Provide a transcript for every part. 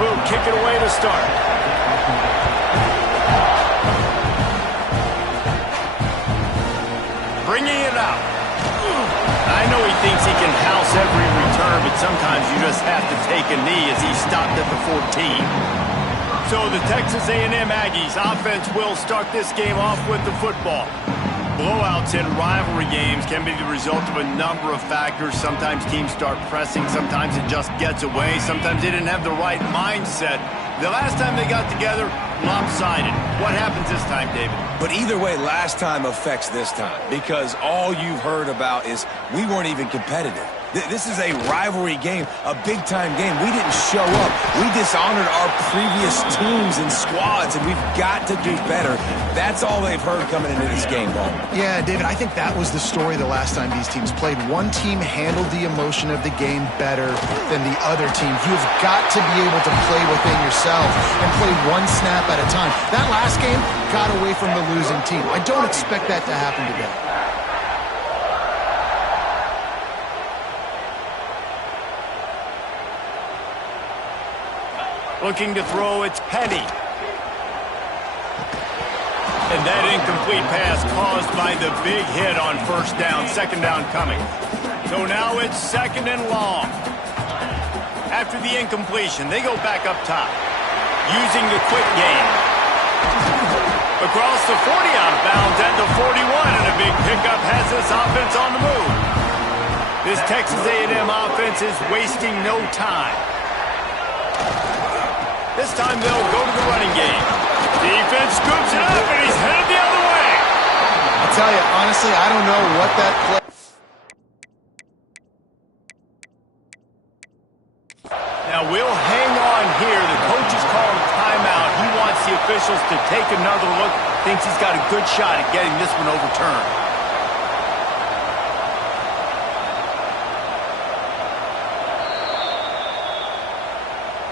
will kick it away to start. Bringing it out. I know he thinks he can house every return, but sometimes you just have to take a knee as he stopped at the 14. So the Texas A&M Aggies offense will start this game off with the football. Blowouts in rivalry games can be the result of a number of factors. Sometimes teams start pressing. Sometimes it just gets away. Sometimes they didn't have the right mindset. The last time they got together, lopsided. What happens this time, David? But either way, last time affects this time because all you've heard about is we weren't even competitive. This is a rivalry game, a big-time game. We didn't show up. We dishonored our previous teams and squads, and we've got to do better. That's all they've heard coming into this game, Paul. Yeah, David, I think that was the story the last time these teams played. One team handled the emotion of the game better than the other team. You've got to be able to play within yourself and play one snap at a time. That last game got away from the losing team. I don't expect that to happen today. Looking to throw, it's Penny. And that incomplete pass caused by the big hit on first down. Second down coming. So now it's second and long. After the incompletion, they go back up top. Using the quick game. Across the 40 out of bounds at the 41, and a big pickup has this offense on the move. This Texas A&M offense is wasting no time. This time they'll go to the running game. Defense scoops it up, and he's headed the other way. I'll tell you, honestly, I don't know what that play... Now we'll hang on here. The coach is calling a timeout. He wants the officials to take another look. Thinks he's got a good shot at getting this one overturned.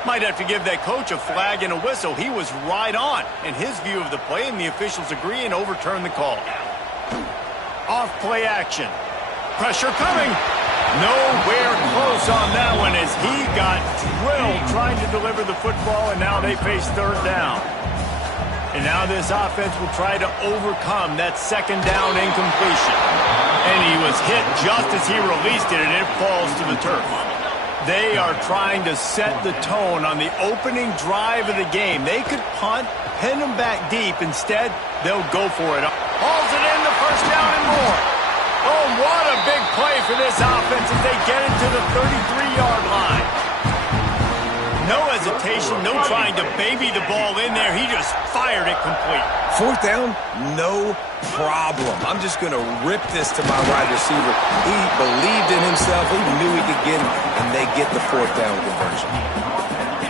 Might have to give that coach a flag and a whistle. He was right on in his view of the play, and the officials agree and overturn the call. Off play action. Pressure coming. Nowhere close on that one as he got drilled trying to deliver the football, and now they face third down. And now this offense will try to overcome that second down incompletion. And he was hit just as he released it, and it falls to the turf. They are trying to set the tone on the opening drive of the game. They could punt, pin them back deep. Instead, they'll go for it. Hauls it in, the first down and more. Oh, what a big play for this offense as they get it to the 33-yard line. No hesitation, no trying to baby the ball in there. He just fired it complete. Fourth down, no problem. I'm just going to rip this to my wide receiver. He believed in himself. He knew he could get it, and they get the fourth down conversion.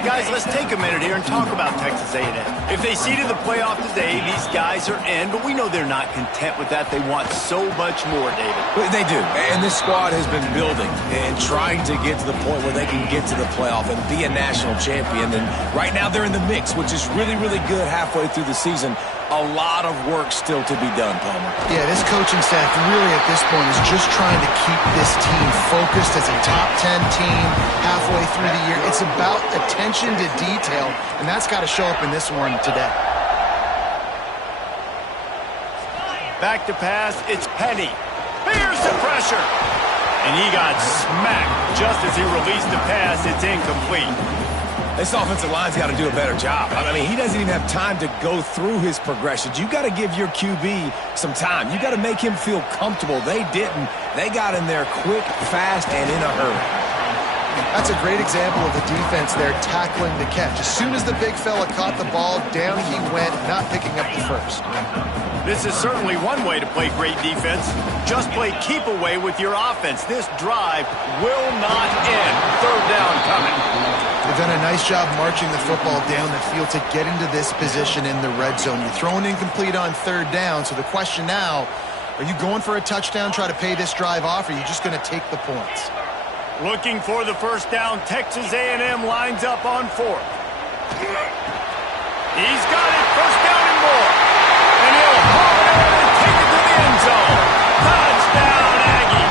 Guys, let's take a minute here and talk about Texas A&M. If they see to the playoff today, these guys are in, but we know they're not content with that. They want so much more, David. They do, and this squad has been building and trying to get to the point where they can get to the playoff and be a national champion. And right now they're in the mix, which is really, really good halfway through the season. A lot of work still to be done, Palmer. Yeah, this coaching staff really at this point is just trying to keep this team focused as a top 10 team halfway through the year. It's about attention to detail, and that's got to show up in this one today. Back to pass, it's Penny. Here's the pressure. And he got smacked just as he released the pass. It's incomplete. This offensive line's got to do a better job. I mean, he doesn't even have time to go through his progressions. You got to give your QB some time. You got to make him feel comfortable. They didn't. They got in there quick, fast, and in a hurry. That's a great example of the defense there tackling the catch. As soon as the big fella caught the ball, down he went, not picking up the first. This is certainly one way to play great defense. Just play keep away with your offense. This drive will not end. Third down coming. They've done a nice job marching the football down the field to get into this position in the red zone. You're throwing incomplete on third down, so the question now, are you going for a touchdown, try to pay this drive off, or are you just going to take the points? Looking for the first down. Texas A&M lines up on fourth. He's got it. First down and more. And he'll haul it in and take it to the end zone. Touchdown, Aggie.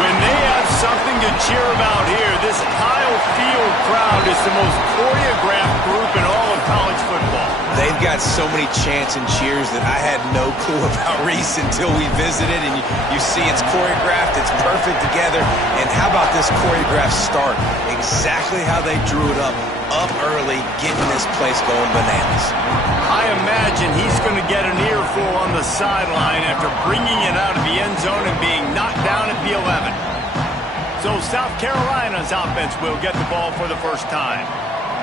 When they have something to cheer about here, this Kyle Field crowd crowd is the most choreographed group in all of college football. They've got so many chants and cheers that I had no clue about Reese until we visited, and you see it's choreographed, it's perfect together. And how about this choreographed start? Exactly how they drew it up early, getting this place going bananas. I imagine he's going to get an earful on the sideline after bringing it out of the end zone and being knocked down at the 11. So South Carolina's offense will get the ball for the first time.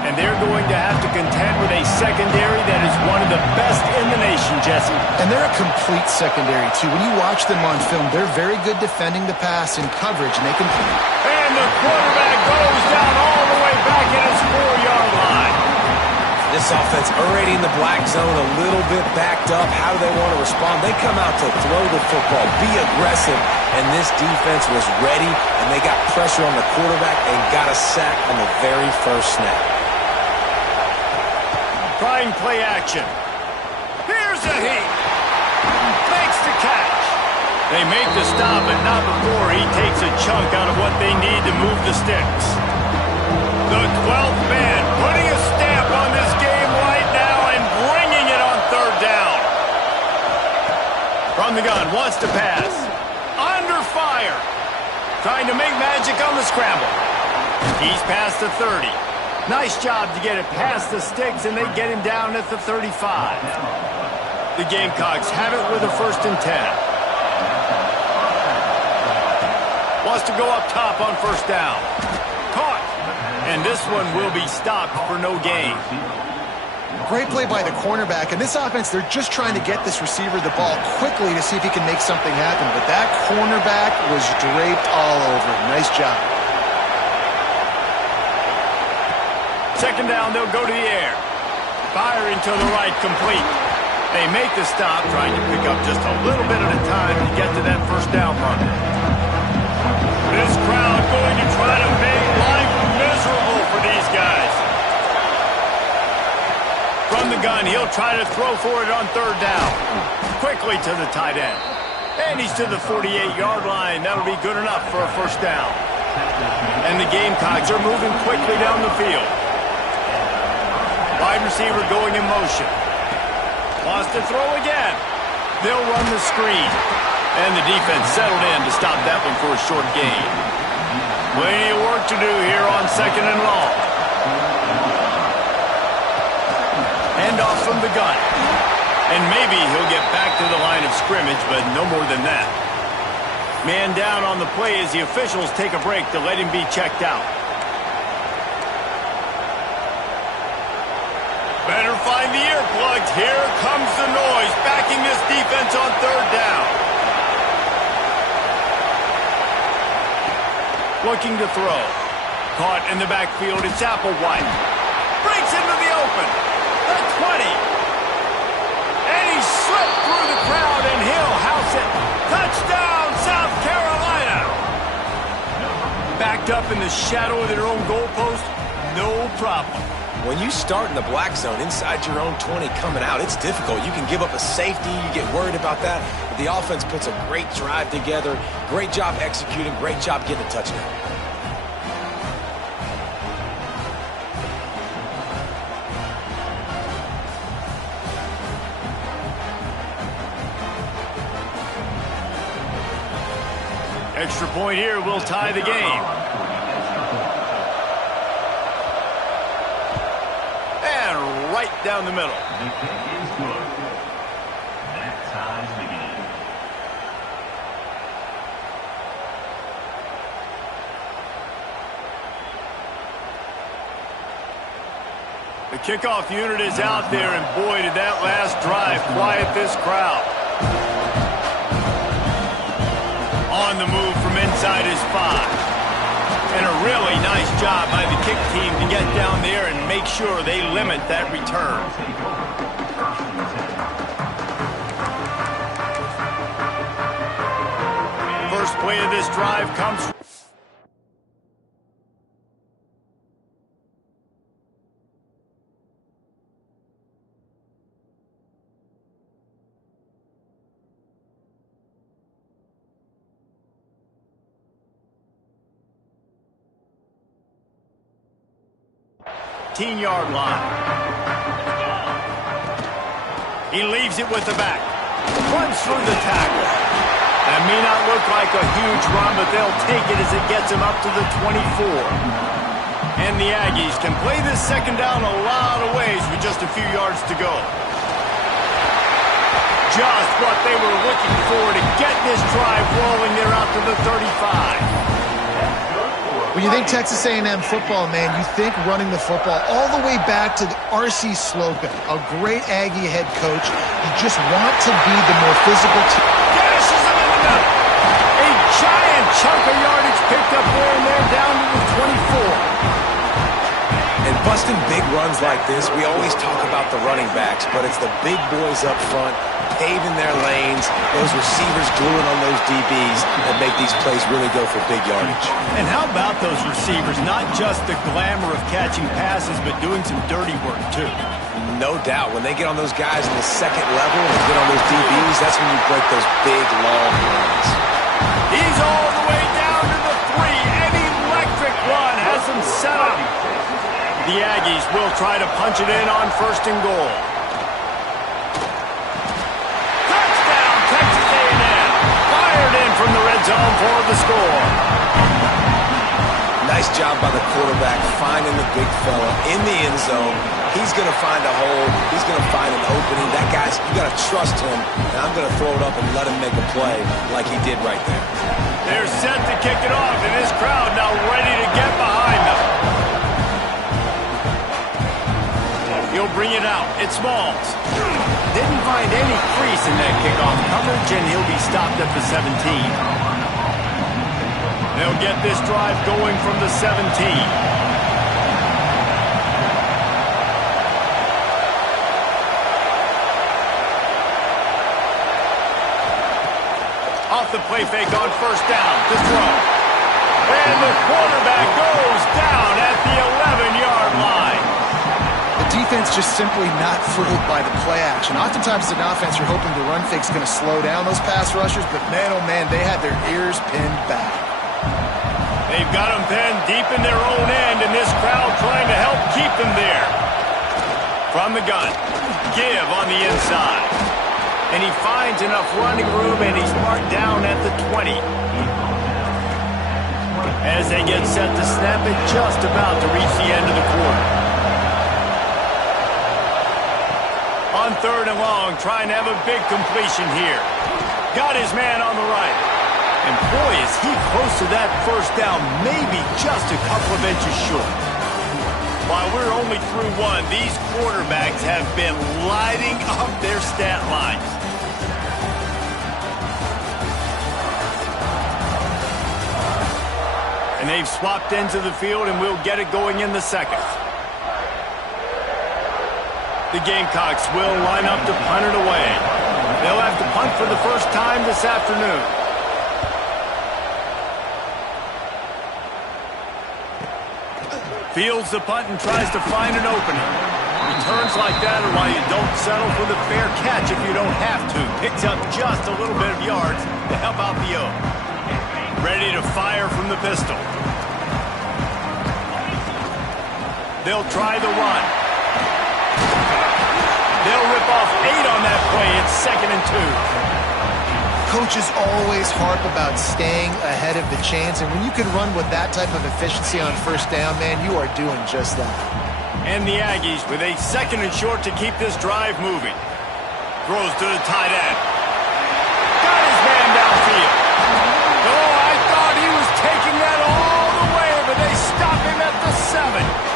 And they're going to have to contend with a secondary that is one of the best in the nation, Jesse. And they're a complete secondary, too. When you watch them on film, they're very good defending the pass in coverage, and they can... And the quarterback goes down all the way back at his 4-yard line. This offense already in the black zone, a little bit backed up. How do they want to respond? They come out to throw the football, be aggressive, and this defense was ready, and they got pressure on the quarterback and got a sack on the very first snap. Trying play action. Here's a heat. Makes the catch. They make the stop, but not before he takes a chunk out of what they need to move the sticks. The 12th man putting a stamp on this game right now and bringing it on third down. From the gun, wants to pass. Under fire. Trying to make magic on the scramble. He's past the 30. Nice job to get it past the sticks, and they get him down at the 35. The Gamecocks have it with a 1st and 10. Wants to go up top on 1st down. Caught. And this one will be stopped for no gain. Great play by the cornerback. And this offense, they're just trying to get this receiver the ball quickly to see if he can make something happen. But that cornerback was draped all over him. Nice job. 2nd down, they'll go to the air. Firing to the right, complete. They make the stop, trying to pick up just a little bit at a time to get to that 1st down run. This crowd going to try to make life miserable for these guys. From the gun, he'll try to throw for it on 3rd down. Quickly to the tight end. And he's to the 48-yard line. That'll be good enough for a 1st down. And the Gamecocks are moving quickly down the field. Wide receiver going in motion. Wants to throw again. They'll run the screen. And the defense settled in to stop that one for a short gain. Plenty of work to do here on 2nd and long. Hand off from the gun. And maybe he'll get back to the line of scrimmage, but no more than that. Man down on the play as the officials take a break to let him be checked out. Better find the earplugs. Here comes the noise, backing this defense on 3rd down. Looking to throw. Caught in the backfield, it's Applewhite. Breaks into the open. The 20. And he slipped through the crowd, and he'll house it. Touchdown, South Carolina. Backed up in the shadow of their own goalpost, no problem. When you start in the black zone inside your own 20 coming out, it's difficult. You can give up a safety. You get worried about that. But the offense puts a great drive together. Great job executing. Great job getting a touchdown. Extra point here will tie the game. Right down the middle. The kick is good. That ties the game. The kickoff unit is out there, and boy, did that last drive quiet this crowd. On the move from inside his 5. And a really nice job by the kick team to get down there and make sure they limit that return. First play of this drive comes from 15-yard line. He leaves it with the back. Runs through the tackle. That may not look like a huge run, but they'll take it as it gets him up to the 24. And the Aggies can play this second down a lot of ways with just a few yards to go. Just what they were looking for to get this drive rolling there out to the 35. When you think Texas A&M football, man, you think running the football all the way back to R.C. Slocum, a great Aggie head coach. You just want to be the more physical team. Dashes him in the middle. A giant chunk of yardage picked up there and there down to the 24. And busting big runs like this, we always talk about the running backs, but it's the big boys up front, paving their lanes, those receivers gluing on those DBs that make these plays really go for big yardage. And how about those receivers? Not just the glamour of catching passes, but doing some dirty work, too. No doubt. When they get on those guys in the second level and get on those DBs, that's when you break those big, long runs. He's all the way down to the 3. An electric run has him set up. The Aggies will try to punch it in on 1st and goal. Touchdown, Texas A&M. Fired in from the red zone for the score. Nice job by the quarterback finding the big fella in the end zone. He's going to find a hole. He's going to find an opening. That guy's, you got to trust him, and I'm going to throw it up and let him make a play like he did right there. They're set to kick it off, and this crowd now ready to get behind them. He'll bring it out. It's Smalls. Didn't find any crease in that kickoff coverage, and he'll be stopped at the 17. They'll get this drive going from the 17. Off the play fake on 1st down. To throw. And the quarterback goes down at the 11-yard line. Defense just simply not fooled by the play action. Oftentimes, as an offense, you're hoping the run fake's going to slow down those pass rushers, but man, oh man, they had their ears pinned back. They've got them pinned deep in their own end, and this crowd trying to help keep them there. From the gun, give on the inside. And he finds enough running room, and he's marked down at the 20. As they get set to snap it, just about to reach the end of the quarter. On 3rd and long, trying to have a big completion here. Got his man on the right. And boy, is he close to that 1st down, maybe just a couple of inches short. While we're only through one, these quarterbacks have been lighting up their stat lines. And they've swapped ends of the field, and we'll get it going in the second. The Gamecocks will line up to punt it away. They'll have to punt for the first time this afternoon. Fields the punt and tries to find an opening. Returns like that are why you don't settle for the fair catch if you don't have to. Picks up just a little bit of yards to help out the O. Ready to fire from the pistol. They'll try the run. They'll rip off 8 on that play. It's 2nd and 2. Coaches always harp about staying ahead of the chains, and when you can run with that type of efficiency on 1st down, man, you are doing just that. And the Aggies with a 2nd and short to keep this drive moving. Throws to the tight end. Got his man downfield. Oh, I thought he was taking that all the way, but they stop him at the 7.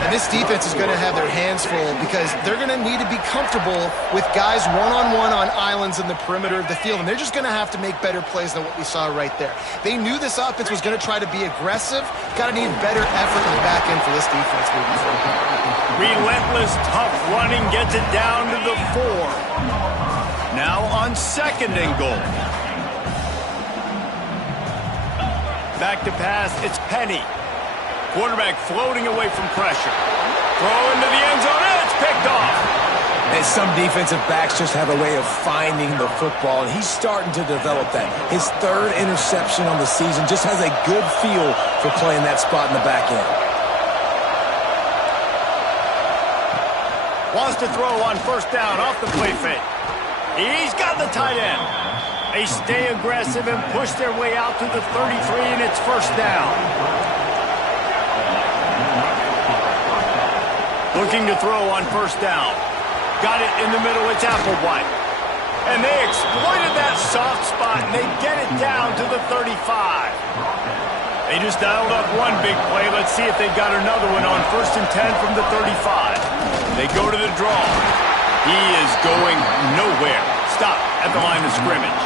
And this defense is going to have their hands full because they're going to need to be comfortable with guys one-on-one on islands in the perimeter of the field, and they're just going to have to make better plays than what we saw right there. They knew this offense was going to try to be aggressive. Got to need better effort in the back end for this defense moving forward. Relentless, tough running gets it down to the 4. Now on 2nd and goal. Back to pass, it's Penny. Quarterback floating away from pressure. Throw into the end zone, and it's picked off. And some defensive backs just have a way of finding the football, and he's starting to develop that. His 3rd interception on the season, just has a good feel for playing that spot in the back end. to throw on first down off the play fake. He's got the tight end. They stay aggressive and push their way out to the 33, and it's first down. Looking to throw on first down. Got it in the middle. It's Applewhite. And they exploited that soft spot, and they get it down to the 35. They just dialed up one big play. Let's see if they got another one on first and 10 from the 35. They go to the draw. He is going nowhere. Stop at the line of scrimmage.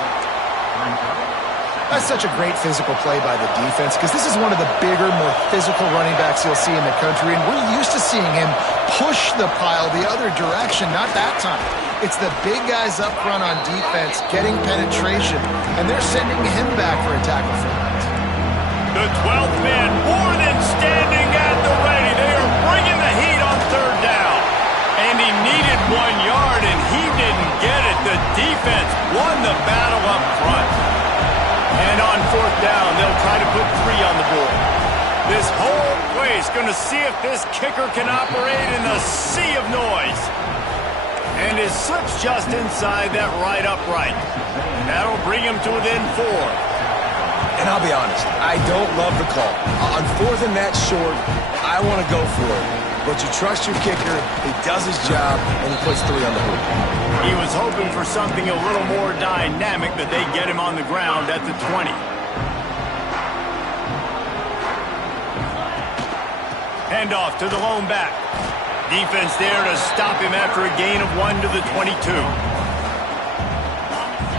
That's such a great physical play by the defense because this is one of the bigger, more physical running backs you'll see in the country, and we're used to seeing him push the pile the other direction, not that time. It's the big guys up front on defense getting penetration, and they're sending him back for a tackle for that. The 12th man more than standing at the ready. They are bringing the heat on third down. And he needed 1 yard, and he didn't get it. The defense won the battle up front. And on fourth down, they'll try to put 3 on the board. This whole place going to see if this kicker can operate in the sea of noise. And it slips just inside that right upright. That'll bring him to within 4. And I'll be honest, I don't love the call. On fourth and that short, I want to go for it. But you trust your kicker, he does his job, and he puts 3 on the board. He was hoping for something a little more dynamic, but they get him on the ground at the 20. Handoff to the lone back. Defense there to stop him after a gain of 1 to the 22.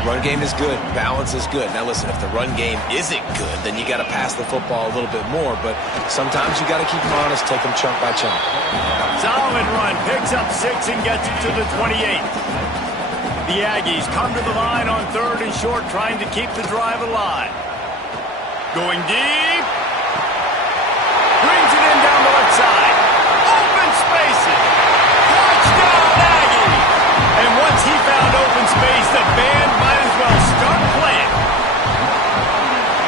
Run game is good. Balance is good. Now listen, if the run game isn't good, then you got to pass the football a little bit more. But sometimes you got to keep them honest, take them chunk by chunk. Solid run. Picks up 6 and gets it to the 28. The Aggies come to the line on third and short, trying to keep the drive alive. Going deep. Brings it in down the left side. Open spaces. Touchdown, Aggie. And once he found open space, the band might as well start playing.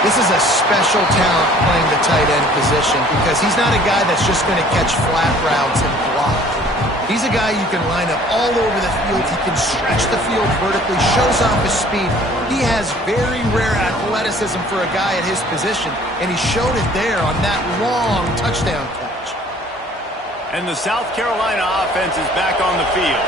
This is a special talent playing the tight end position because he's not a guy that's just going to catch flat routes and block. He's a guy you can line up all over the field. He can stretch the field vertically, shows off his speed. He has very rare athleticism for a guy at his position, and he showed it there on that long touchdown catch. And the South Carolina offense is back on the field.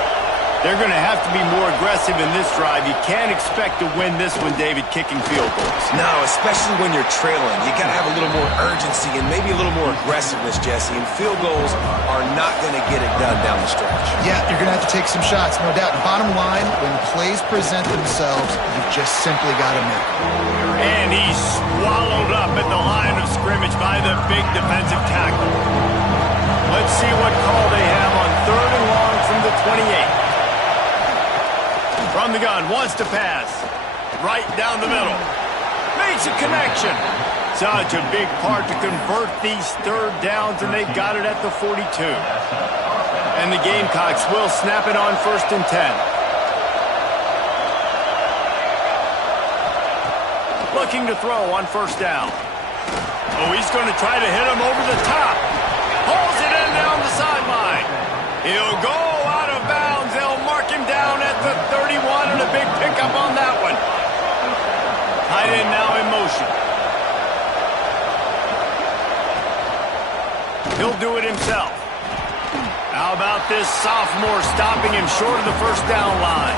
They're going to have to be more aggressive in this drive. You can't expect to win this one, David, kicking field goals. No, especially when you're trailing. You got to have a little more urgency and maybe a little more aggressiveness, Jesse. And field goals are not going to get it done down the stretch. Yeah, you're going to have to take some shots, no doubt. Bottom line, when plays present themselves, you've just simply got to make them. And he's swallowed up at the line of scrimmage by the big defensive tackle. Let's see what call they have on third and long from the 28. From the gun, wants to pass. Right down the middle. Makes a connection. Such a big part to convert these third downs, and they got it at the 42. And the Gamecocks will snap it on first and 10. Looking to throw on first down. Oh, he's going to try to hit him over the top. Pulls it in down the sideline. He'll go out of bounds. They'll mark him down at the 31, and a big pickup on that one. Tight end now in motion. He'll do it himself. How about this sophomore stopping him short of the first down line?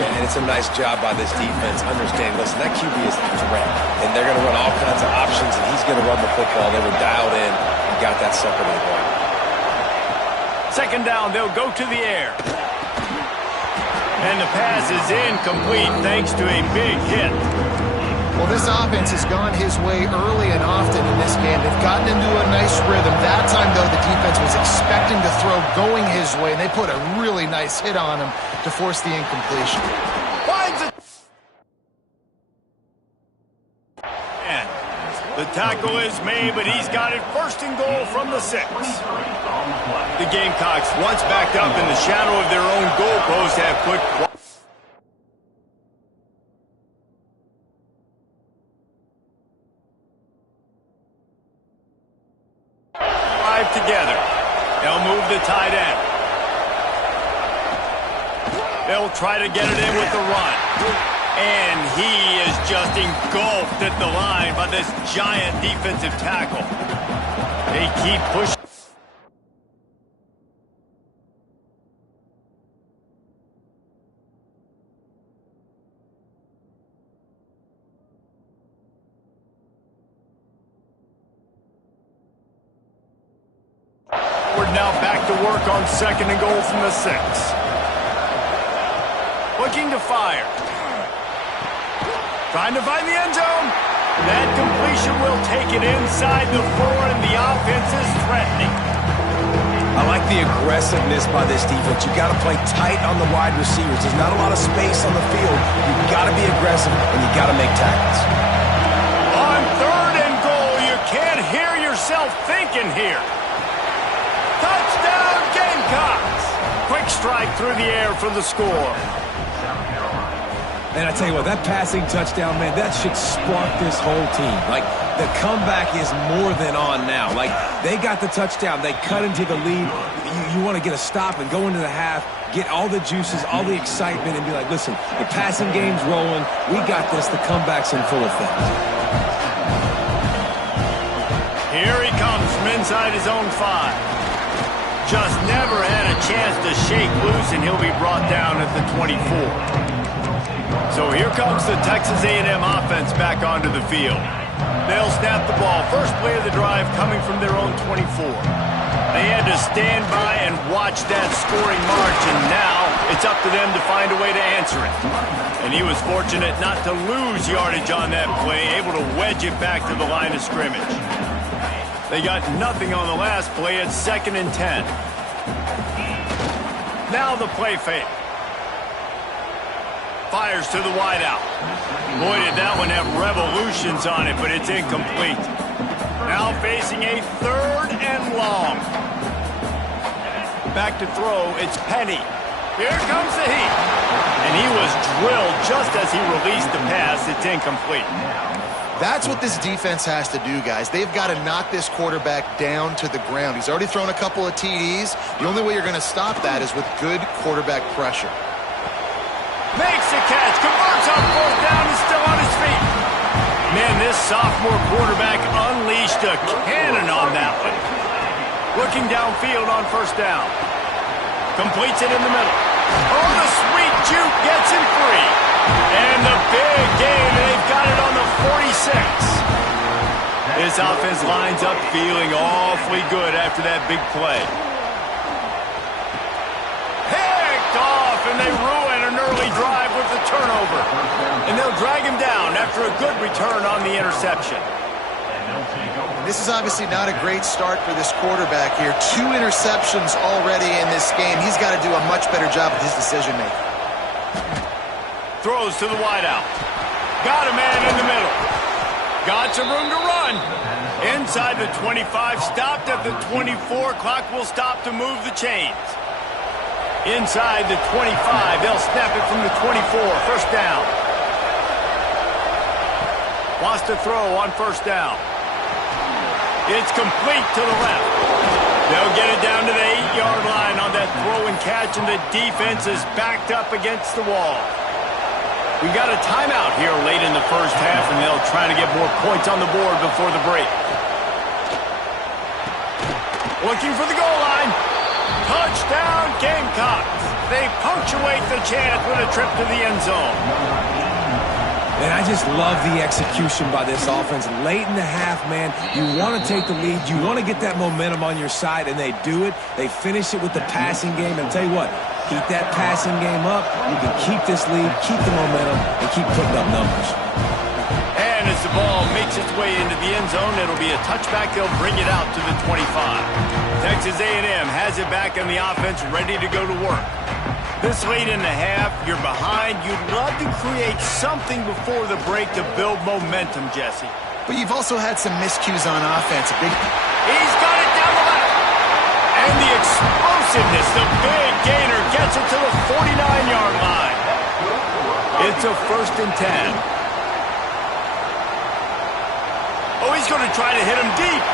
Yeah, and it's a nice job by this defense. Understand, listen, that QB is a threat, and they're going to run all kinds of options, and he's going to run the football. They were dialed in and got that sucker to the ball. Second down, they'll go to the air. And the pass is incomplete thanks to a big hit. Well, this offense has gone his way early and often in this game. They've gotten into a nice rhythm. That time, though, the defense was expecting to throw going his way, and they put a really nice hit on him to force the incompletion. Finds it. And the tackle is made, but he's got it first and goal from the 6. The Gamecocks, once backed up in the shadow of their own goalpost, have put together. They'll move the tight end. They'll try to get it in with the run. And he is just engulfed at the line by this giant defensive tackle. They keep pushing. We're now back to work on 2nd and goal from the 6. Looking to fire. Trying to find the end zone. That completion will take it inside the 4, and the offense is threatening. I like the aggressiveness by this defense. You got to play tight on the wide receivers. There's not a lot of space on the field. You got to be aggressive, and you got to make tackles. On 3rd and goal, you can't hear yourself thinking here. Touchdown, Gamecocks! Quick strike through the air for the score. And I tell you what, that passing touchdown, man, that should spark this whole team. Like, the comeback is more than on now. Like, they got the touchdown. They cut into the lead. You want to get a stop and go into the half, get all the juices, all the excitement, and be like, listen, the passing game's rolling. We got this. The comeback's in full effect. Here he comes from inside his own 5. Just never had a chance to shake loose, and he'll be brought down at the 24. So here comes the Texas A&M offense back onto the field. They'll snap the ball. First play of the drive coming from their own 24. They had to stand by and watch that scoring march, and now it's up to them to find a way to answer it. And he was fortunate not to lose yardage on that play, able to wedge it back to the line of scrimmage. They got nothing on the last play at 2nd and 10. Now the play fake. Fires to the wideout. Boy, did that one have revolutions on it, but it's incomplete. Now facing a 3rd and long. Back to throw, it's Penny. Here comes the heat. And he was drilled just as he released the pass. It's incomplete. That's what this defense has to do, guys. They've got to knock this quarterback down to the ground. He's already thrown a couple of TDs. The only way you're going to stop that is with good quarterback pressure. Makes the catch, converts on 4th down, and still on his feet. Man, this sophomore quarterback unleashed a cannon on that one. Looking downfield on 1st down. Completes it in the middle. Oh, the sweet juke gets him free. And the big game, they've got it on the 46. This offense lines up feeling awfully good after that big play. Picked off, and they ruin an early drive with the turnover. And they'll drag him down after a good return on the interception. This is obviously not a great start for this quarterback here. 2 interceptions already in this game. He's got to do a much better job with his decision-making. Throws to the wideout. Got a man in the middle. Got some room to run. Inside the 25, stopped at the 24. Clock will stop to move the chains. Inside the 25, they'll snap it from the 24. 1st down. Wants to throw on 1st down. It's complete to the left. They'll get it down to the 8-yard line on that throw and catch, and the defense is backed up against the wall. We got a timeout here late in the 1st half, and they'll try to get more points on the board before the break. Looking for the goal line. Touchdown, Gamecocks. They punctuate the chance with a trip to the end zone. And I just love the execution by this offense. Late in the half, man, you want to take the lead. You want to get that momentum on your side, and they do it. They finish it with the passing game. And I'll tell you what, keep that passing game up. You can keep this lead, keep the momentum, and keep putting up numbers. And as the ball makes its way into the end zone, it'll be a touchback. They'll bring it out to the 25. Texas A&M has it back on the offense, ready to go to work. This late in the half, you're behind. You'd love to create something before the break to build momentum, Jesse. But you've also had some miscues on offense. He's got it down the left. And the explosiveness, the big gainer gets it to the 49-yard line. It's a 1st and 10. Oh, he's going to try to hit him deep.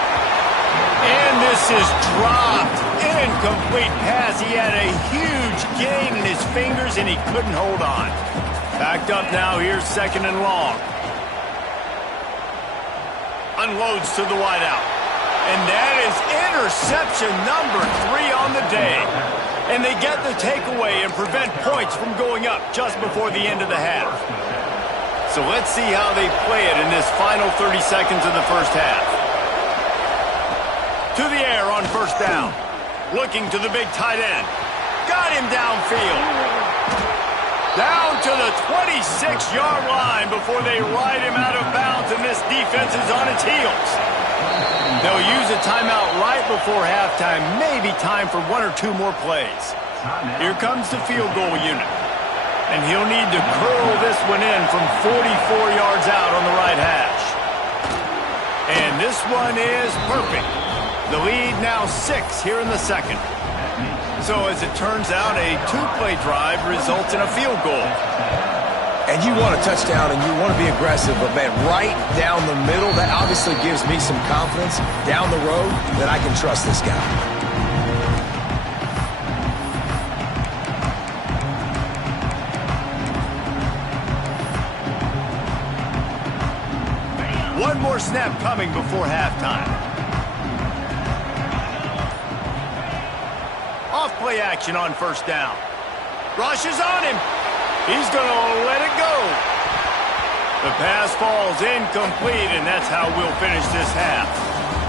And this is dropped Incomplete pass. He had a huge gain in his fingers, and he couldn't hold on. Backed up now. Here's second and long. Unloads to the wideout. And that is interception number 3 on the day. And they get the takeaway and prevent points from going up just before the end of the half. So let's see how they play it in this final 30 seconds of the first half. To the air on first down. Looking to the big tight end. Got him downfield. Down to the 26-yard line before they ride him out of bounds, and this defense is on its heels. They'll use a timeout right before halftime, maybe time for 1 or 2 more plays. Here comes the field goal unit. And he'll need to curl this one in from 44 yards out on the right hash. And this one is perfect. The lead now 6 here in the second. So as it turns out, a 2-play drive results in a field goal. And you want a touchdown and you want to be aggressive, but man, right down the middle, that obviously gives me some confidence down the road that I can trust this guy. One more snap coming before halftime. Off-play action on first down. Rush is on him. He's going to let it go. The pass falls incomplete, and that's how we'll finish this half.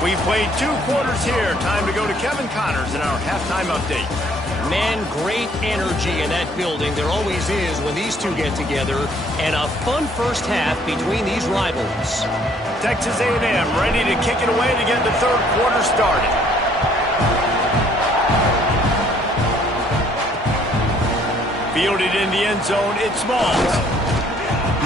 We've played 2 quarters here. Time to go to Kevin Connors in our halftime update. Man, great energy in that building. There always is when these two get together. And a fun first half between these rivals. Texas A&M ready to kick it away to get the third quarter started. Fielded in the end zone, it's Smalls.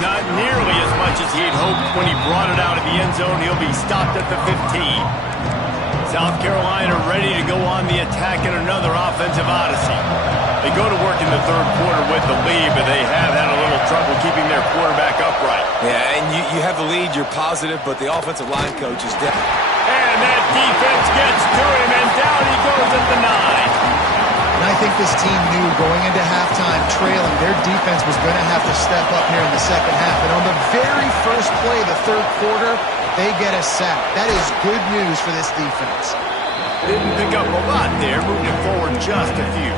Not nearly as much as he'd hoped when he brought it out of the end zone. He'll be stopped at the 15. South Carolina ready to go on the attack in another offensive odyssey. They go to work in the third quarter with the lead, but they have had a little trouble keeping their quarterback upright. Yeah, and you have the lead, you're positive, but the offensive line coach is dead. And that defense gets to him, and down he goes at the 9. And I think this team knew going into halftime trailing, their defense was going to have to step up here in the second half. And on the very first play of the third quarter, they get a sack. That is good news for this defense. Didn't pick up a lot there, moving it forward just a few.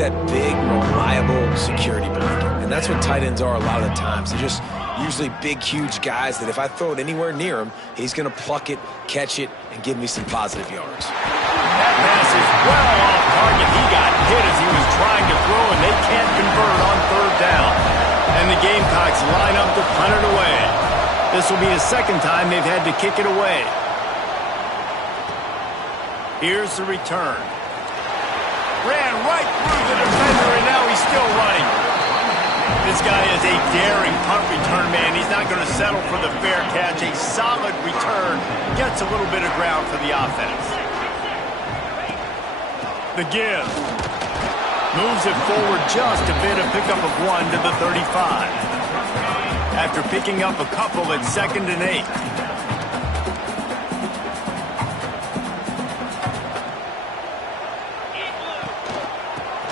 that big, reliable security blanket. And that's what tight ends are a lot of the times. They're just usually big, huge guys that if I throw it anywhere near him, he's going to pluck it, catch it, and give me some positive yards. That pass is well off target. He got hit as he was trying to throw, and they can't convert on third down. And the Gamecocks line up to punt it away. This will be the second time they've had to kick it away. Here's the return. Ran right through the defender, and now he's still running. This guy is a daring punt return man. He's not going to settle for the fair catch. A solid return. Gets a little bit of ground for the offense. The give. Moves it forward just a bit. A pickup of 1 to the 35. After picking up a couple at 2nd and 8.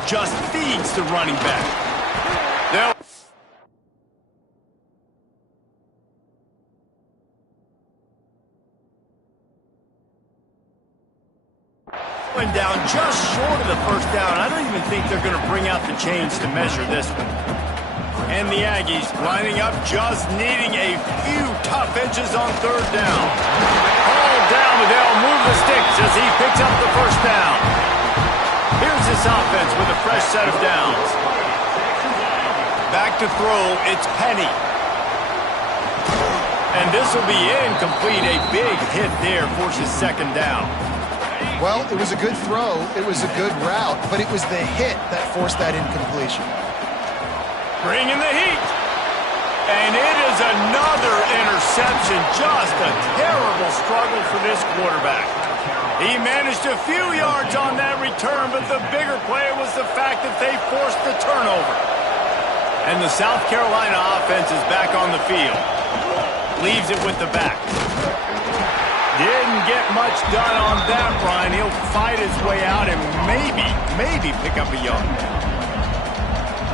Just feeds the running back. They'll down just short of the first down. I don't even think they're going to bring out the chains to measure this one. And the Aggies lining up, just needing a few tough inches on third down. All down, but they'll move the sticks as he picks up the first down. Here's this offense with a fresh set of downs. Back to throw, it's Penny. And this will be incomplete. A big hit there forces 2nd down. Well, it was a good throw, it was a good route, but it was the hit that forced that incompletion. Bringing the heat. And it is another interception. Just a terrible struggle for this quarterback. He managed a few yards on that return, but the bigger play was the fact that they forced the turnover. And the South Carolina offense is back on the field. Leaves it with the back. Didn't get much done on that run. He'll fight his way out and maybe pick up a yard.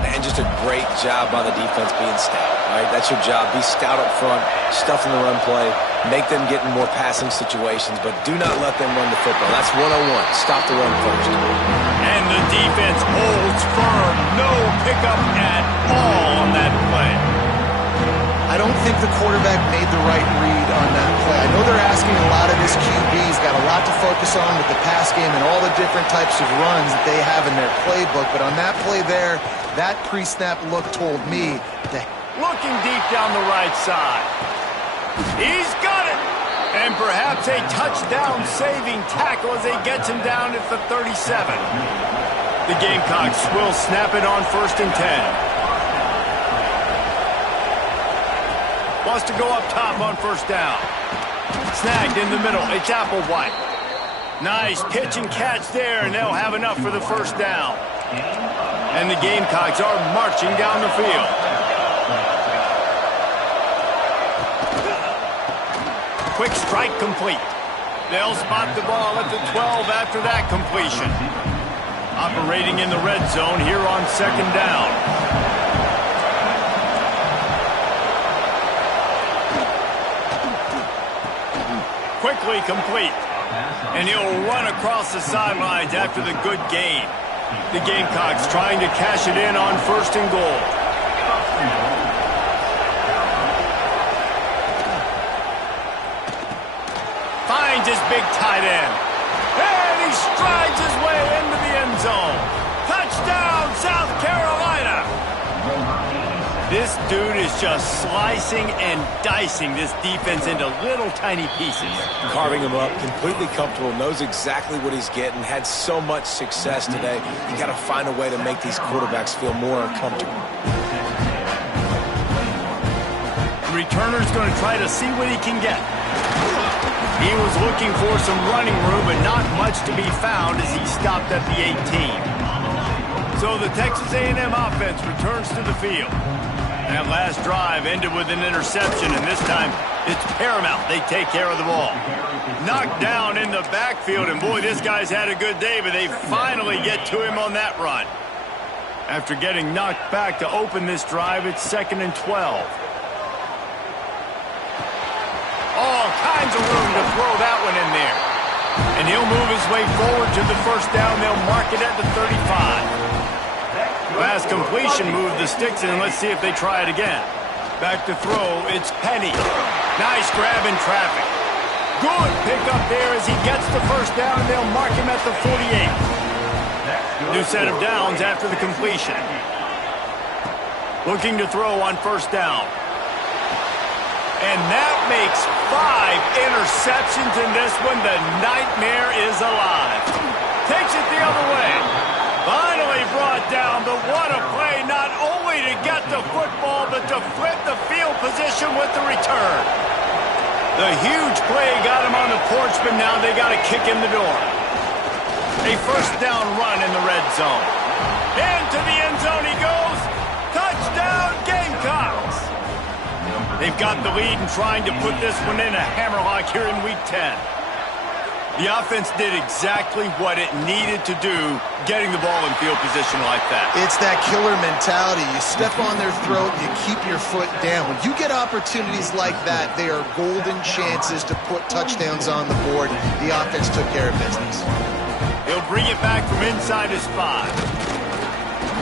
And just a great job by the defense being stout, right? That's your job. Be stout up front, stuff in the run play, make them get in more passing situations, but do not let them run the football. That's 101. Stop the run first. And the defense holds firm. No pickup at all on that play. I don't think the quarterback made the right read on that play. I know they're asking a lot of this QB. He's got a lot to focus on with the pass game and all the different types of runs that they have in their playbook. But on that play there, that pre-snap look told me that... Looking deep down the right side. He's got it! And perhaps a touchdown-saving tackle as he gets him down at the 37. The Gamecocks will snap it on 1st and 10. Wants to go up top on 1st down. Snagged in the middle. It's Applewhite. Nice pitch and catch there, and they'll have enough for the 1st down. And the Gamecocks are marching down the field. Quick strike complete. They'll spot the ball at the 12 after that completion. Operating in the red zone here on 2nd down. Quickly complete. And he'll run across the sidelines after the good gain. The Gamecocks trying to cash it in on 1st and goal. Finds his big tight end. And he strides his way into the end zone. Touchdown, South Carolina! This dude is just slicing and dicing this defense into little tiny pieces. Carving him up, completely comfortable, knows exactly what he's getting, had so much success today. You got to find a way to make these quarterbacks feel more uncomfortable. The returner's going to try to see what he can get. He was looking for some running room, but not much to be found as he stopped at the 18. So the Texas A&M offense returns to the field. That last drive ended with an interception, and this time it's paramount they take care of the ball. Knocked down in the backfield, and boy, this guy's had a good day, but they finally get to him on that run. After getting knocked back to open this drive, it's 2nd and 12. All kinds of room to throw that one in there. And he'll move his way forward to the 1st down. They'll mark it at the 35. Last completion moved the sticks in. Let's see if they try it again. Back to throw. It's Penny. Nice grab in traffic. Good pickup there as he gets the first down. They'll mark him at the 48. New set of downs after the completion. Looking to throw on first down. And that makes 5 interceptions in this one. The nightmare is alive. Takes it the other way. Finally brought down, but what a play, not only to get the football, but to flip the field position with the return. The huge play got him on the porch, but now they got a kick in the door. A first down run in the red zone. Into the end zone he goes. Touchdown, Gamecocks. They've got the lead and trying to put this one in a hammerlock here in Week 10. The offense did exactly what it needed to do, getting the ball in field position like that. It's that killer mentality. You step on their throat, you keep your foot down. When you get opportunities like that, they are golden chances to put touchdowns on the board. The offense took care of business. He'll bring it back from inside his 5.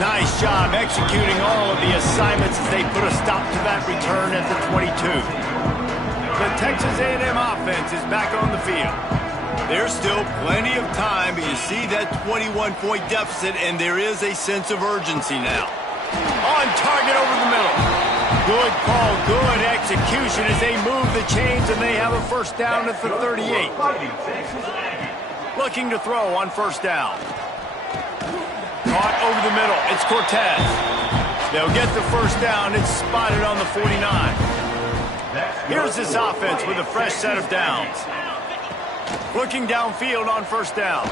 Nice job executing all of the assignments as they put a stop to that return at the 22. The Texas A&M offense is back on the field. There's still plenty of time, but you see that 21-point deficit, and there is a sense of urgency now. On target over the middle. Good call, good execution as they move the chains, and they have a first down at the 38. Looking to throw on first down. Caught over the middle. It's Cortez. They'll get the first down. It's spotted on the 49. Here's this offense with a fresh set of downs. Looking downfield on first down.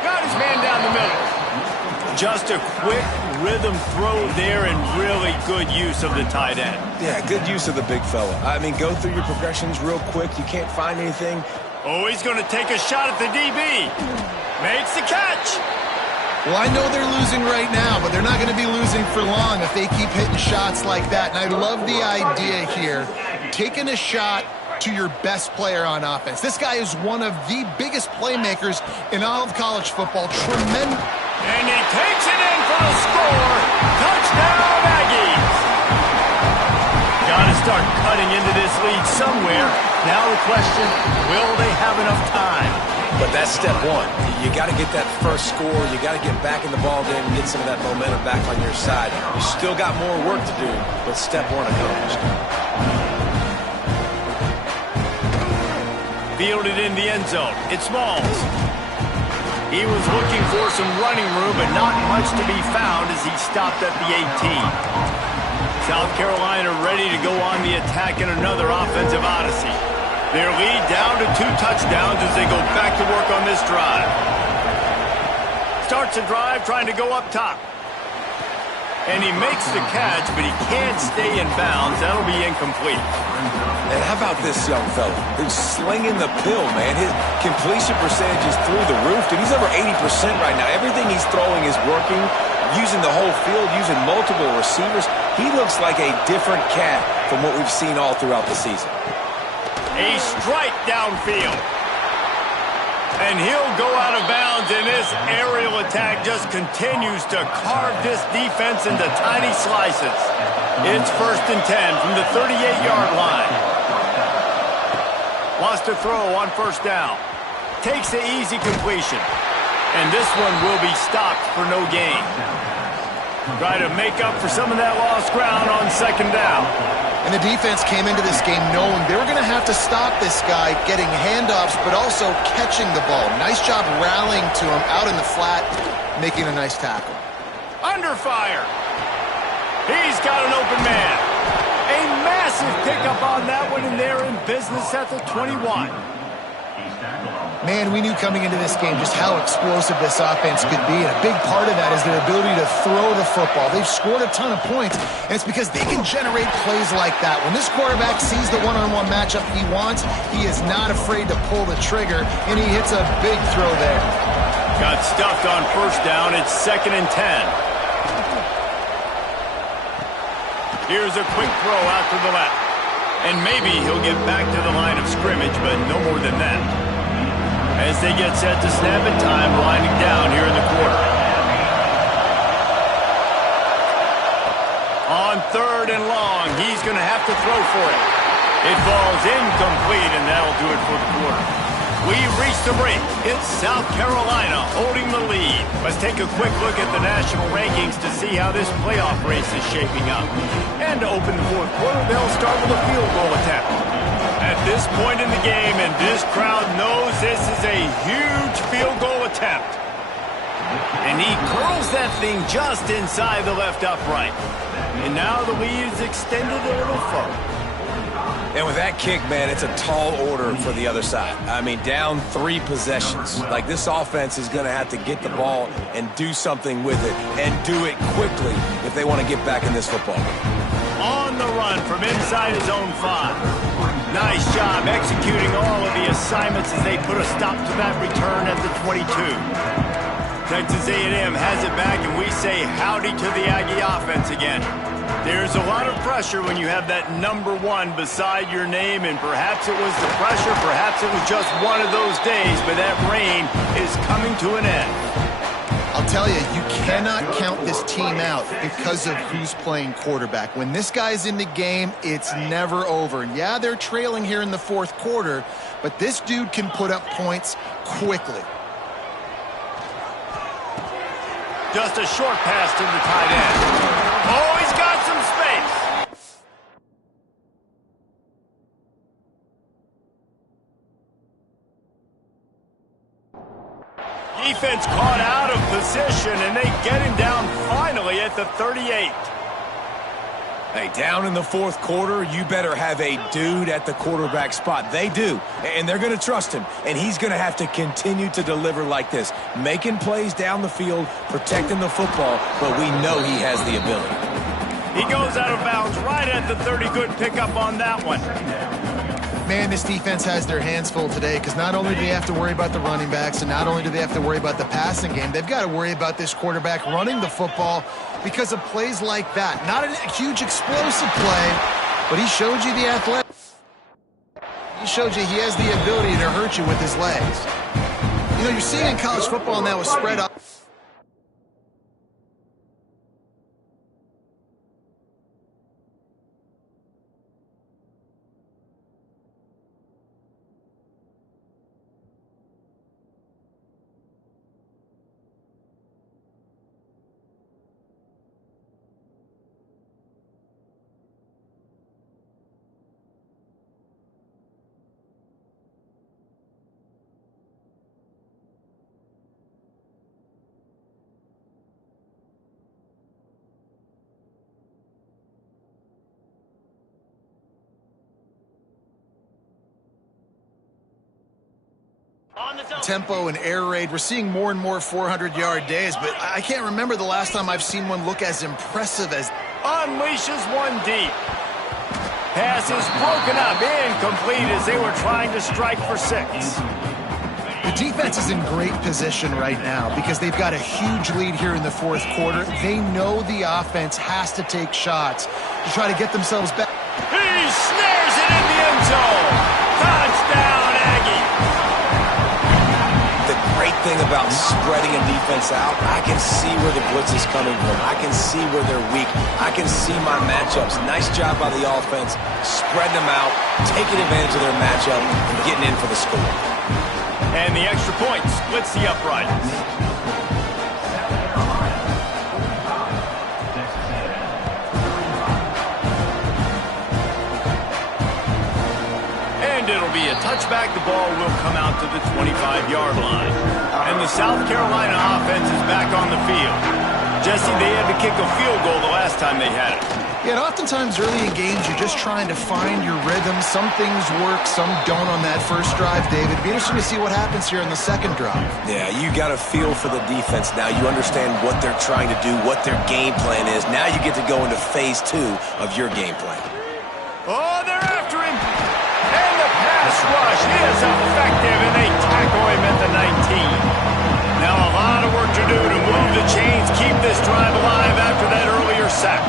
Got his man down the middle. Just a quick rhythm throw there and really good use of the tight end. Yeah, good use of the big fella. I mean, go through your progressions real quick. You can't find anything. Oh, he's going to take a shot at the DB. Makes the catch. Well, I know they're losing right now, but they're not going to be losing for long if they keep hitting shots like that. And I love the idea here, taking a shot to your best player on offense. This guy is one of the biggest playmakers in all of college football. Tremendous. And he takes it in for the score. Touchdown, Aggies. Got to start cutting into this lead somewhere. Now the question, will they have enough time? But that's step one. You got to get that first score. You got to get back in the ball game and get some of that momentum back on your side. You still got more work to do, but step one accomplished. Fielded in the end zone. It's Smalls. He was looking for some running room, but not much to be found as he stopped at the 18. South Carolina ready to go on the attack in another offensive odyssey. Their lead down to 2 touchdowns as they go back to work on this drive. Starts a drive trying to go up top. And he makes the catch, but he can't stay in bounds. That'll be incomplete. And how about this young fella? He's slinging the pill, man. His completion percentage is through the roof. Dude, he's over 80% right now. Everything he's throwing is working, using the whole field, using multiple receivers. He looks like a different cat from what we've seen all throughout the season. A strike downfield. And he'll go out of bounds, and this aerial attack just continues to carve this defense into tiny slices. It's 1st and 10 from the 38-yard line. Lost a throw on first down. Takes the easy completion. And this one will be stopped for no gain. Try to make up for some of that lost ground on second down. And the defense came into this game knowing they were going to have to stop this guy getting handoffs, but also catching the ball. Nice job rallying to him out in the flat, making a nice tackle. Under fire. He's got an open man. A massive pickup on that one, and they're in business at the 21. Man, we knew coming into this game just how explosive this offense could be, and a big part of that is their ability to throw the football. They've scored a ton of points, and it's because they can generate plays like that. When this quarterback sees the one-on-one matchup he wants, he is not afraid to pull the trigger, and he hits a big throw there. Got stuffed on first down. It's 2nd and 10. Here's a quick throw out to the left. And maybe he'll get back to the line of scrimmage, but no more than that. As they get set to snap at time, winding down here in the quarter. On 3rd and long, he's going to have to throw for it. It falls incomplete, and that'll do it for the quarter. We've reached the break. It's South Carolina holding the lead. Let's take a quick look at the national rankings to see how this playoff race is shaping up. And to open the 4th quarter, they'll start with a field goal attempt. At this point in the game, and this crowd knows this is a huge field goal attempt. And he curls that thing just inside the left upright. And now the lead is extended a little further. And with that kick, man, it's a tall order for the other side. I mean, down 3 possessions. Like, this offense is going to have to get the ball and do something with it, and do it quickly if they want to get back in this football game. On the run from inside his own 5. Nice job executing all of the assignments as they put a stop to that return at the 22. Texas A&M has it back, and we say howdy to the Aggie offense again. There's a lot of pressure when you have that number 1 beside your name, and perhaps it was the pressure, perhaps it was just one of those days, but that rain is coming to an end. I'll tell you, you cannot count this team out because of who's playing quarterback. When this guy's in the game, it's never over. And yeah, they're trailing here in the 4th quarter, but this dude can put up points quickly. Just a short pass to the tight end. Oh, he's got some space. Defense caught out of position, and they get him down finally at the 38. Hey, down in the 4th quarter, you better have a dude at the quarterback spot. They do, and they're going to trust him, and he's going to have to continue to deliver like this, making plays down the field, protecting the football, but we know he has the ability. He goes out of bounds right at the 30. Good pickup on that one. Man, this defense has their hands full today because not only do they have to worry about the running backs and not only do they have to worry about the passing game, they've got to worry about this quarterback running the football because of plays like that. Not a huge explosive play, but he showed you the athletic. He showed you he has the ability to hurt you with his legs. You know, you're seeing in college football now with spread up. Tempo and air raid. We're seeing more and more 400-yard days, but I can't remember the last time I've seen one look as impressive as... Unleashes one deep. Pass is broken up, incomplete as they were trying to strike for 6. The defense is in great position right now because they've got a huge lead here in the 4th quarter. They know the offense has to take shots to try to get themselves back. He snares it in the end zone. Touchdown, Aggie. The great thing about spreading a defense out, I can see where the blitz is coming from. I can see where they're weak. I can see my matchups. Nice job by the offense, spreading them out, taking advantage of their matchup, and getting in for the score. And the extra point splits the uprights. And it'll be a touchback. The ball will come out to the 25-yard line. And the South Carolina offense is back on the field. Jesse, they had to kick a field goal the last time they had it. Yeah, and oftentimes early in games, you're just trying to find your rhythm. Some things work, some don't on that first drive, David. It'd be interesting to see what happens here in the second drive. Yeah, you got a feel for the defense now. You understand what they're trying to do, what their game plan is. Now you get to go into phase 2 of your game plan. Oh, they're after him. And the pass rush is effective, and they tackle him at the 19. Now a lot of work to do to move the chains, keep this drive alive after that earlier sack.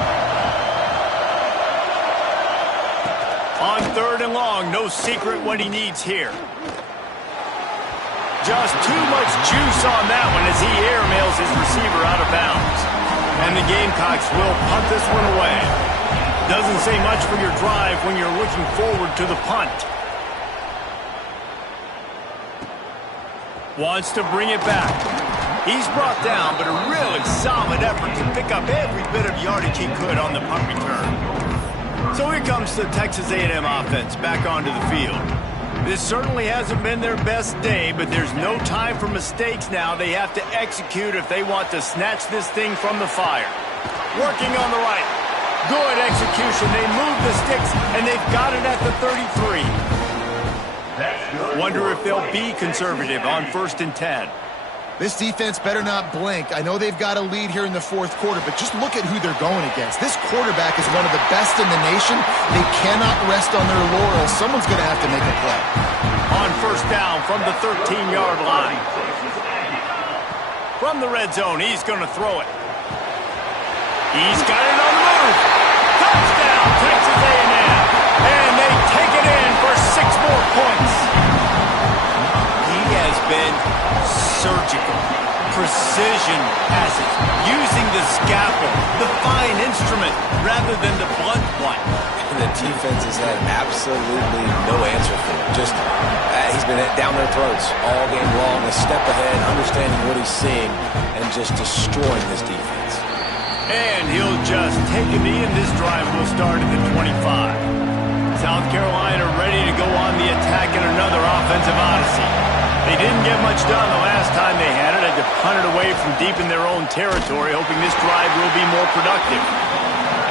On 3rd and long, no secret what he needs here. Just too much juice on that one as he airmails his receiver out of bounds. And the Gamecocks will punt this one away. Doesn't say much for your drive when you're looking forward to the punt. Wants to bring it back. He's brought down, but a really solid effort to pick up every bit of yardage he could on the punt return. So here comes the Texas A&M offense back onto the field. This certainly hasn't been their best day, but there's no time for mistakes now. They have to execute if they want to snatch this thing from the fire. Working on the right. Good execution. They move the sticks, and they've got it at the 33. Wonder if they'll be conservative on 1st and 10. This defense better not blink. I know they've got a lead here in the 4th quarter, but just look at who they're going against. This quarterback is one of the best in the nation. They cannot rest on their laurels. Someone's going to have to make a play. On 1st down from the 13-yard line. From the red zone, he's going to throw it. He's got it on the move. Touchdown, Texas A&M. And they take it in for 6 more points. He has been surgical, precision passes, using the scalpel, the fine instrument, rather than the blunt one. The defense has had absolutely no answer for him. Just, he's been down their throats all game long, a step ahead, understanding what he's seeing, and just destroying this defense. And he'll just take a knee, and this drive will start at the 25. South Carolina ready to go on the attack in another offensive odyssey. They didn't get much done the last time they had it. Had to punt it away from deep in their own territory, hoping this drive will be more productive.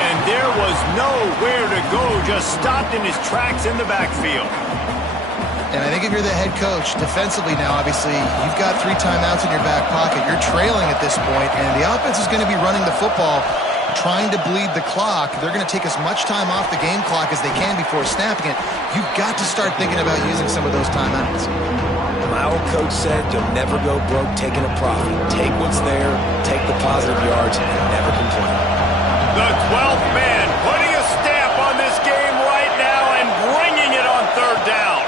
And there was nowhere to go, just stopped in his tracks in the backfield. And I think if you're the head coach, defensively now, obviously, you've got 3 timeouts in your back pocket. You're trailing at this point, and the offense is going to be running the football, trying to bleed the clock. They're going to take as much time off the game clock as they can before snapping it. You've got to start thinking about using some of those timeouts. My old coach said you'll never go broke taking a profit. Take what's there, take the positive yards, and never complain. The 12th man putting a stamp on this game right now and bringing it on 3rd down.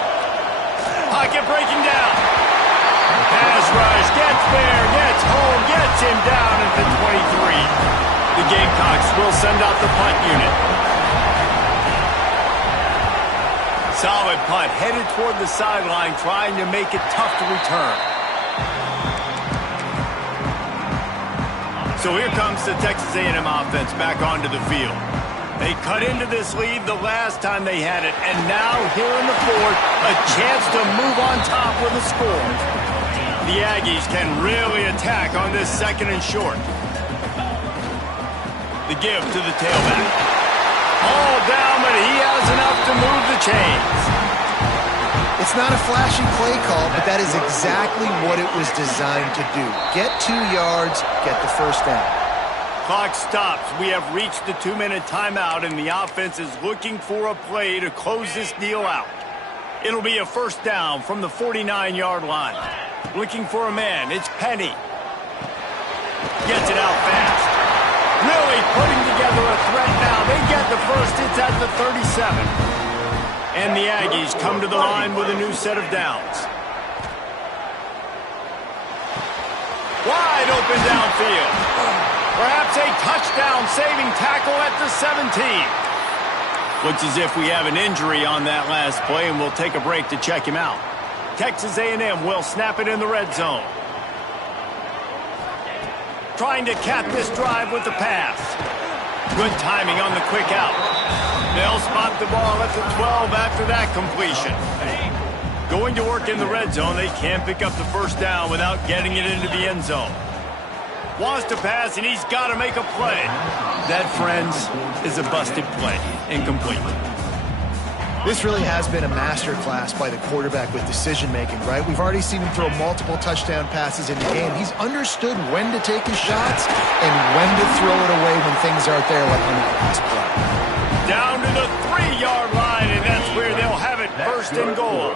Pocket breaking down. Pass rush, gets there, gets home, gets him down at the 23. The Gamecocks will send out the punt unit. Solid punt, headed toward the sideline, trying to make it tough to return. So here comes the Texas A&M offense back onto the field. They cut into this lead the last time they had it, and now here in the 4th, a chance to move on top with a score. The Aggies can really attack on this 2nd and short. The give to the tailback. All down, but he has enough to move the chains. It's not a flashy play call, but that is exactly what it was designed to do. Get 2 yards, get the 1st down. Clock stops. We have reached the 2-minute timeout, and the offense is looking for a play to close this deal out. It'll be a 1st down from the 49-yard line. Looking for a man. It's Penny. Gets it out fast. Really putting together a threat now. They get the 1st. It's at the 37. And the Aggies come to the line with a new set of downs. Wide open downfield. Perhaps a touchdown-saving tackle at the 17. Looks as if we have an injury on that last play, and we'll take a break to check him out. Texas A&M will snap it in the red zone. Trying to cap this drive with the pass. Good timing on the quick out. They'll spot the ball at the 12 after that completion. Going to work in the red zone, they can't pick up the 1st down without getting it into the end zone. Wants to pass, and he's got to make a play. That, friends, is a busted play. Incomplete. This really has been a master class by the quarterback with decision-making, right? We've already seen him throw multiple touchdown passes in the game. He's understood when to take his shots and when to throw it away when things aren't there, like on the last play. Down to the 3-yard line, and that's where they'll have it, 1st and goal.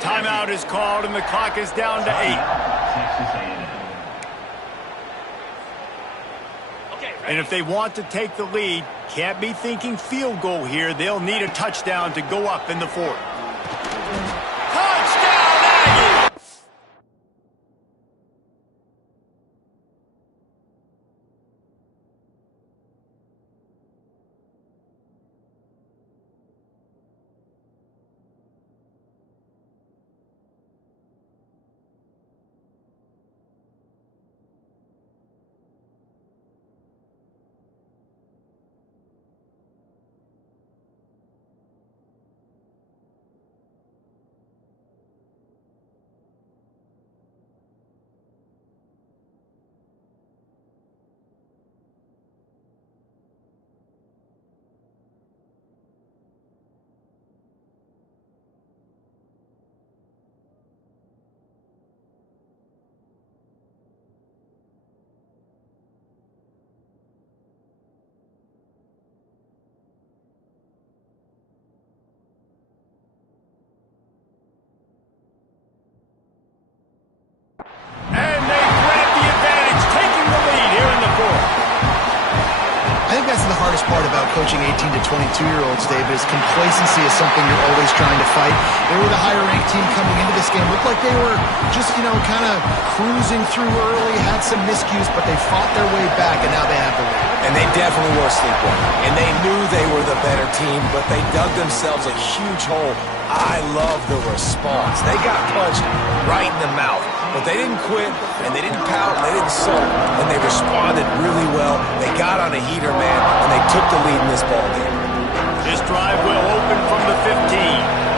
Timeout is called, and the clock is down to 8. And if they want to take the lead, can't be thinking field goal here. They'll need a touchdown to go up in the 4th. Touchdown, Aggies! coaching 18 to 22-year-olds, David, is complacency is something you're always trying to fight. They were the higher-ranked team coming into this game. Looked like they were just, kind of cruising through early, had some miscues, but they fought their way back, and now they have the lead. And they definitely were sleepwalking. And they knew they were the better team, but they dug themselves a huge hole. I love the response. They got punched right in the mouth, but they didn't quit, and they didn't pout, and they didn't sulk, and they responded really well. They got on a heater, man, and they took the lead in this ball game. This drive will open from the 15.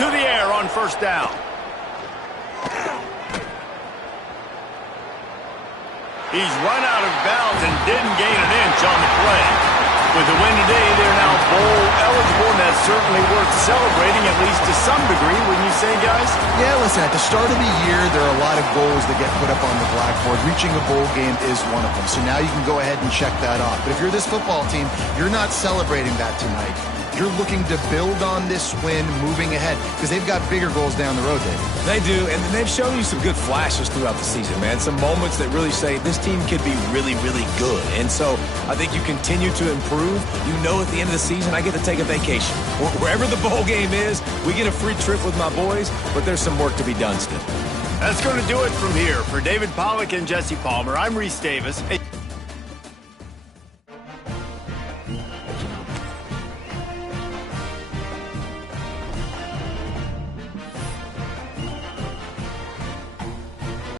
To the air on first down. He's run out of bounds and didn't gain an inch on the play. With the win today, they're now bowl eligible, and that's certainly worth celebrating, at least to some degree, wouldn't you say, guys? Yeah, listen, at the start of the year, there are a lot of goals that get put up on the blackboard. Reaching a bowl game is one of them. So now you can go ahead and check that off. But if you're this football team, you're not celebrating that tonight. You're looking to build on this win moving ahead because they've got bigger goals down the road, David. They do, and they've shown you some good flashes throughout the season, man. Some moments that really say this team could be really, really good. And so I think you continue to improve. You know at the end of the season, I get to take a vacation. Wherever the bowl game is, we get a free trip with my boys, but there's some work to be done still. That's going to do it from here. For David Pollack and Jesse Palmer, I'm Reese Davis. Hey.